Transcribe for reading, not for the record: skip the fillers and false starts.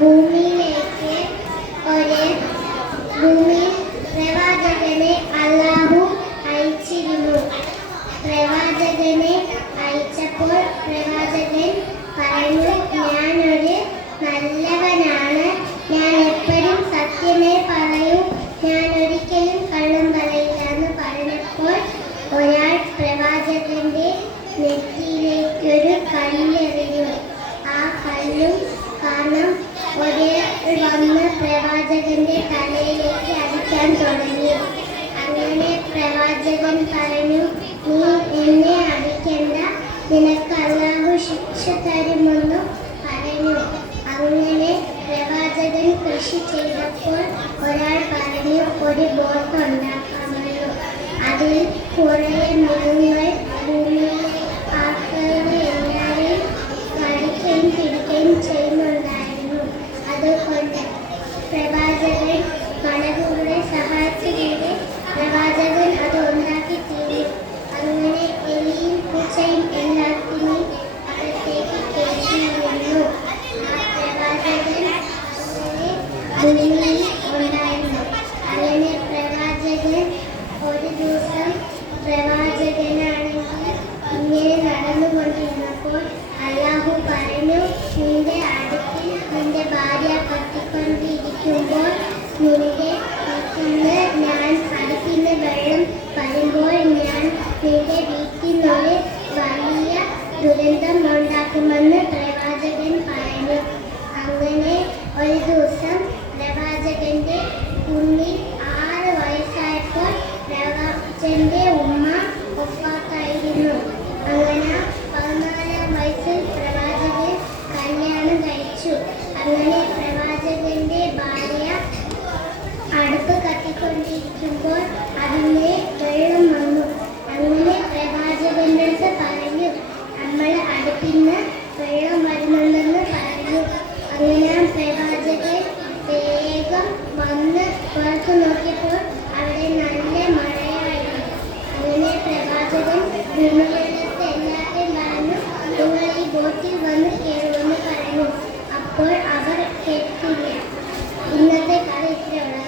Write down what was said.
ഭൂമിയിലേക്ക് ഭൂമിയിൽ പ്രവാചകനെ അല്ലാഹു അയച്ചിരുന്നു. പ്രവാചകനെ അയച്ചപ്പോൾ പ്രവാചകൻ പറഞ്ഞു, ഞാനൊരു നല്ലവനാണ്, ഞാൻ എപ്പോഴും സത്യമേ പറയൂ, ഞാൻ ഒരിക്കലും കള്ളം പറയില്ല എന്ന് പറഞ്ഞപ്പോൾ ഒരാൾ പ്രവാചകന്റെ നെറ്റിയിലേക്കൊരു കല്ലെറിഞ്ഞു. ആ കല്ലും കാരണം വന്ന് പ്രവാചകന്റെ തലയിലേക്ക് അടിക്കാൻ തുടങ്ങി. അങ്ങനെ പ്രവാചകൻ പറഞ്ഞു, നീ എന്നെ അടിക്കണ്ട, നിനക്ക് അല്ലാഹു ശിക്ഷ തരുമെന്നു പറഞ്ഞു. അങ്ങനെ പ്രവാചകൻ കൃഷി ചെയ്തപ്പോൾ ഒരാൾ പറഞ്ഞു, ഒരു ബോട്ട് ഉണ്ടാക്കാമല്ലോ, അതിൽ കുറേ മൃഗങ്ങൾ ഭൂമിയിലെ ആൾക്കാരെ എല്ലാവരെയും കടിക്കുകയും പിടിക്കുകയും ചെയ്യുന്നുണ്ടായിരുന്നു. അതുകൊണ്ട് പ്രവാചകൻ മലകളുടെ സഹായത്തിലൂടെ പ്രവാചകൻ അത് ഉണ്ടാക്കി തീരും. അങ്ങനെ എലിയും പൂച്ചയും എല്ലാത്തിനെയും അകത്തേക്ക് കയറ്റിയിരുന്നു. ആ പ്രവാചകൻ ഭൂമിയിൽ ഉണ്ടായിരുന്നു. അങ്ങനെ പ്രവാചകൻ ഒരു ദിവസം പ്രവാചകനാണെങ്കിൽ ഇങ്ങനെ നടന്നുകൊണ്ടിരുന്നപ്പോൾ അല്ലാഹു പറഞ്ഞു, നിന്റെ അടുത്തിൽ നിന്റെ ഭാര്യ കത്തിക്കൊണ്ടിരിക്കുമ്പോൾ നിന്റെ വീട്ടിന് ഞാൻ അടുപ്പിന് വെള്ളം വരുമ്പോൾ ഞാൻ നിന്റെ വീട്ടിനുള്ളിൽ വലിയ ദുരന്തം ഉണ്ടാക്കുമെന്ന് പ്രവാചകൻ പറഞ്ഞു. അങ്ങനെ ഒരു ദിവസം പ്രവാചകന്റെ കുഞ്ഞിൽ 6 വയസ്സായപ്പോൾ പ്രവാചകന്റെ ഉമ്മ ഒഫാത്തായിരുന്നു. അങ്ങനെ 14-ാം വയസ്സിൽ പ്രവാചകൻ കല്യാണം കഴിച്ചു. അങ്ങനെ പ്രവാചകന്റെ ഭാര്യ അടുപ്പ് കത്തിക്കൊണ്ടിരിക്കുമ്പോൾ അതിന് വെള്ളം വന്നു. അങ്ങനെ പ്രവാചകന്റെ അടുത്ത് പറഞ്ഞു, നമ്മൾ അടുപ്പിന്ന് വെള്ളം വരുന്നുണ്ടെന്ന് പറഞ്ഞു. അങ്ങനെ പ്രവാചകൻ വേഗം വന്ന് പുറത്ത് നോക്കിയപ്പോൾ അവിടെ നല്ല മഴയായിരുന്നു. അങ്ങനെ പ്രവാചകൻ ഭൂമിയിലത്തെ എല്ലാവരെയും പറഞ്ഞു, നിങ്ങൾ ഈ ബോട്ടിൽ വന്ന് കയറുമെന്ന് പറഞ്ഞു. അപ്പോൾ അവർ കേട്ടില്ല. ഇന്നത്തെ കഥ ഇത്രയുള്ള.